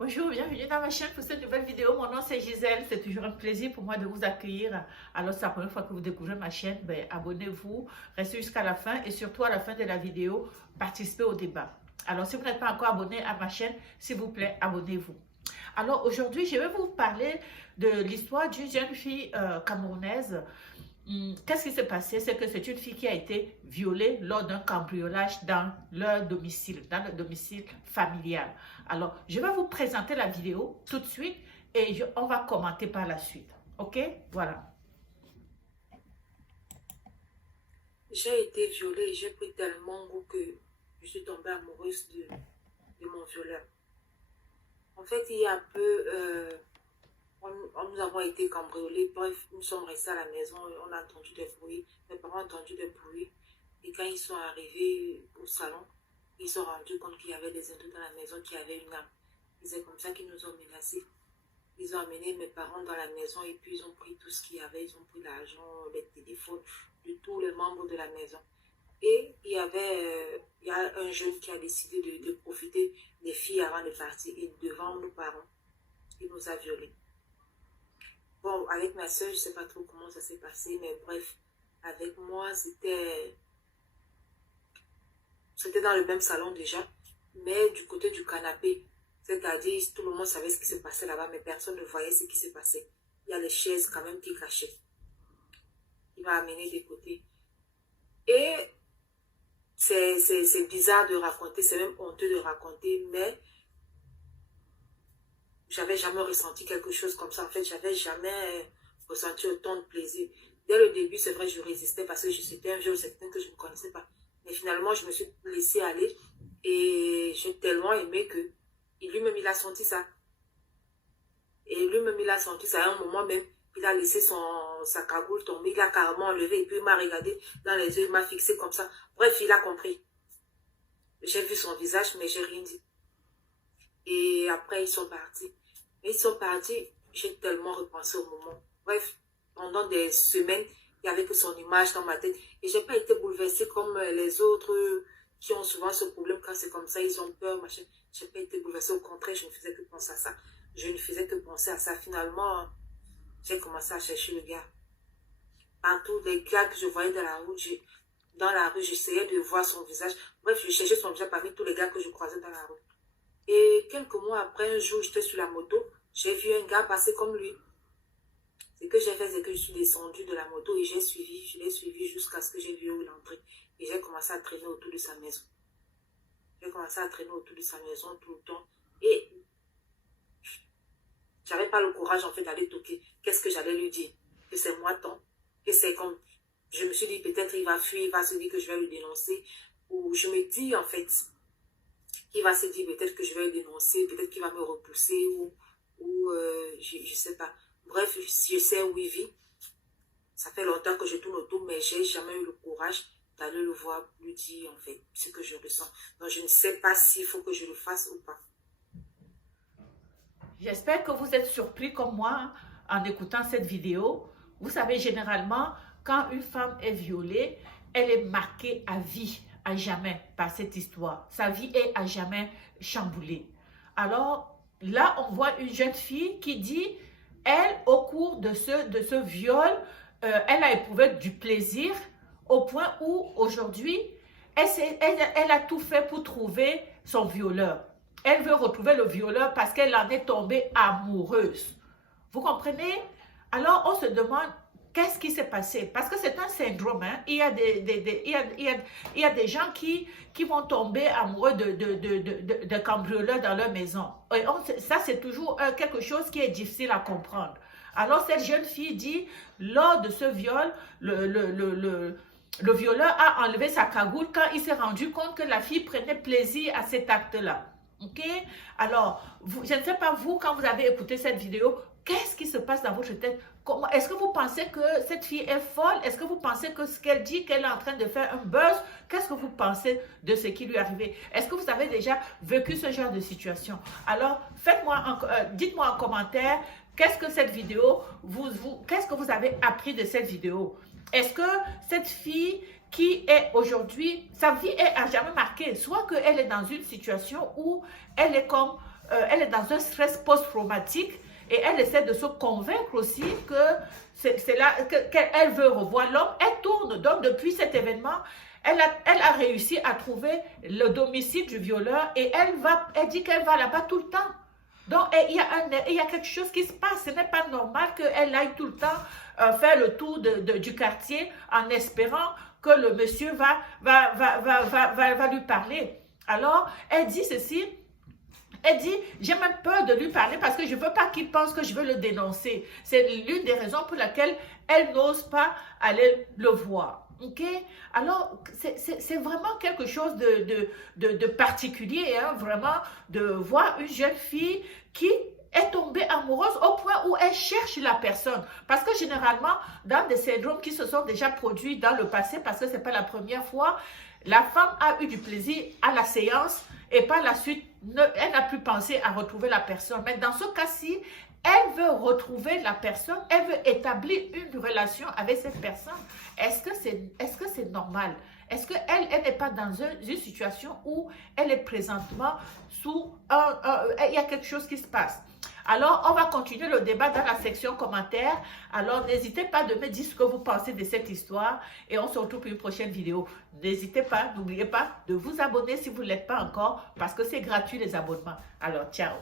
Bonjour, bienvenue dans ma chaîne pour cette nouvelle vidéo. Mon nom c'est Gisèle, c'est toujours un plaisir pour moi de vous accueillir. Alors c'est la première fois que vous découvrez ma chaîne, ben, abonnez-vous, restez jusqu'à la fin et surtout à la fin de la vidéo, participez au débat. Alors si vous n'êtes pas encore abonné à ma chaîne, s'il vous plaît, abonnez-vous. Alors aujourd'hui, je vais vous parler de l'histoire d'une jeune fille camerounaise. Qu'est-ce qui s'est passé? C'est que c'est une fille qui a été violée lors d'un cambriolage dans leur domicile, dans le domicile familial. Alors, je vais vous présenter la vidéo tout de suite et on va commenter par la suite. OK? Voilà. J'ai été violée, j'ai pris tellement goût que je suis tombée amoureuse de mon violeur. En fait, il y a un peu, nous avons été cambriolés, bref, nous sommes restés à la maison, on a entendu des bruits, mes parents ont entendu des bruits. Et quand ils sont arrivés au salon, ils se sont rendus compte qu'il y avait des intrus dans la maison, qu'il y avait une arme. C'est comme ça qu'ils nous ont menacés. Ils ont amené mes parents dans la maison et puis ils ont pris tout ce qu'il y avait. Ils ont pris l'argent, les téléphones de tous les membres de la maison. Et il y a un jeune qui a décidé de profiter des filles avant de partir. Et devant nos parents, il nous a violés. Bon, avec ma soeur, je ne sais pas trop comment ça s'est passé, mais bref, avec moi, c'était dans le même salon déjà, mais du côté du canapé. C'est-à-dire, tout le monde savait ce qui se passait là-bas, mais personne ne voyait ce qui se passait. Il y a les chaises quand même qui cachaient. Il m'a amené des côtés. Et c'est bizarre de raconter, c'est même honteux de raconter, mais j'avais jamais ressenti quelque chose comme ça. En fait, j'avais jamais ressenti autant de plaisir. Dès le début, c'est vrai, je résistais parce que c'était un viol, c'était que je ne connaissais pas. Mais finalement, je me suis laissée aller et j'ai tellement aimé que lui-même, il a senti ça. Et lui-même, il a senti ça. À un moment même, il a laissé sa cagoule tomber. Il a carrément enlevé. Et puis, il m'a regardé dans les yeux. Il m'a fixé comme ça. Bref, il a compris. J'ai vu son visage, mais j'ai rien dit. Et après, ils sont partis. Mais ils sont partis. J'ai tellement repensé au moment. Bref, pendant des semaines, il n'y avait que son image dans ma tête. Et je n'ai pas été bouleversée comme les autres qui ont souvent ce problème quand c'est comme ça. Ils ont peur, machin. Je n'ai pas été bouleversée. Au contraire, je ne faisais que penser à ça. Je ne faisais que penser à ça. Finalement, j'ai commencé à chercher le gars. Partout, les gars que je voyais dans la rue, j'essayais de voir son visage. Bref, je cherchais son visage parmi tous les gars que je croisais dans la rue. Et quelques mois après, un jour, j'étais sur la moto. J'ai vu un gars passer comme lui. Ce que j'ai fait, c'est que je suis descendue de la moto et je l'ai suivi jusqu'à ce que j'ai vu où il entrait. Et j'ai commencé à traîner autour de sa maison. J'ai commencé à traîner autour de sa maison tout le temps. Et j'avais pas le courage, en fait, d'aller toquer. Qu'est-ce que j'allais lui dire? Que c'est moi tant. Que c'est comme... Je me suis dit, peut-être il va fuir, il va se dire que je vais le dénoncer. Ou je me dis, en fait, qu'il va se dire peut-être que je vais le dénoncer, peut-être qu'il va me repousser, ou je sais pas. Bref, je sais où il vit. Ça fait longtemps que je tourne autour, mais j'ai jamais eu le courage d'aller le voir, lui dire, en fait, ce que je ressens. Donc, je ne sais pas s'il faut que je le fasse ou pas. J'espère que vous êtes surpris comme moi en écoutant cette vidéo. Vous savez, généralement, quand une femme est violée, elle est marquée à vie, à jamais, par cette histoire. Sa vie est à jamais chamboulée. Alors, là, on voit une jeune fille qui dit, elle, au cours de ce viol, elle a éprouvé du plaisir au point où, aujourd'hui, elle a tout fait pour trouver son violeur. Elle veut retrouver le violeur parce qu'elle en est tombée amoureuse. Vous comprenez? Alors, on se demande, qu'est-ce qui s'est passé? Parce que c'est un syndrome. Hein? Il y a des gens qui vont tomber amoureux de cambrioleurs dans leur maison. Et ça, c'est toujours quelque chose qui est difficile à comprendre. Alors, cette jeune fille dit, lors de ce viol, le violeur a enlevé sa cagoule quand il s'est rendu compte que la fille prenait plaisir à cet acte-là. Ok? Alors, je ne sais pas vous, quand vous avez écouté cette vidéo, qu'est-ce qui se passe dans votre tête? Est-ce que vous pensez que cette fille est folle? Est-ce que vous pensez que ce qu'elle dit, qu'elle est en train de faire un buzz? Qu'est-ce que vous pensez de ce qui lui est arrivé? Est-ce que vous avez déjà vécu ce genre de situation? Alors, dites-moi en commentaire, qu'est-ce que cette vidéo, qu'est-ce que vous avez appris de cette vidéo? Est-ce que cette fille qui est aujourd'hui, sa vie est à jamais marquée, soit qu'elle est dans une situation où elle est comme elle est dans un stress post-traumatique et elle essaie de se convaincre aussi que c'est là qu'elle veut revoir l'homme. Elle tourne. Donc, depuis cet événement, elle a réussi à trouver le domicile du violeur et elle dit qu'elle va là-bas tout le temps. Donc, il y a quelque chose qui se passe. Ce n'est pas normal qu'elle aille tout le temps faire le tour du quartier en espérant que le monsieur va lui parler. Alors, elle dit ceci. Elle dit, j'ai même peur de lui parler parce que je ne veux pas qu'il pense que je veux le dénoncer. C'est l'une des raisons pour laquelle elle n'ose pas aller le voir. Ok? Alors, c'est vraiment quelque chose de particulier, hein, vraiment, de voir une jeune fille qui est tombée amoureuse au point où elle cherche la personne. Parce que généralement, dans des syndromes qui se sont déjà produits dans le passé, parce que ce n'est pas la première fois, la femme a eu du plaisir à la séance et par la suite, elle n'a plus pensé à retrouver la personne. Mais dans ce cas-ci, elle veut retrouver la personne, elle veut établir une relation avec cette personne. Est-ce que c'est normal? Est-ce qu'elle n'est pas dans une situation où elle est présentement sous il y a quelque chose qui se passe? Alors, on va continuer le débat dans la section commentaires. Alors, n'hésitez pas de me dire ce que vous pensez de cette histoire et on se retrouve pour une prochaine vidéo. N'hésitez pas, n'oubliez pas de vous abonner si vous ne l'êtes pas encore parce que c'est gratuit les abonnements. Alors, ciao!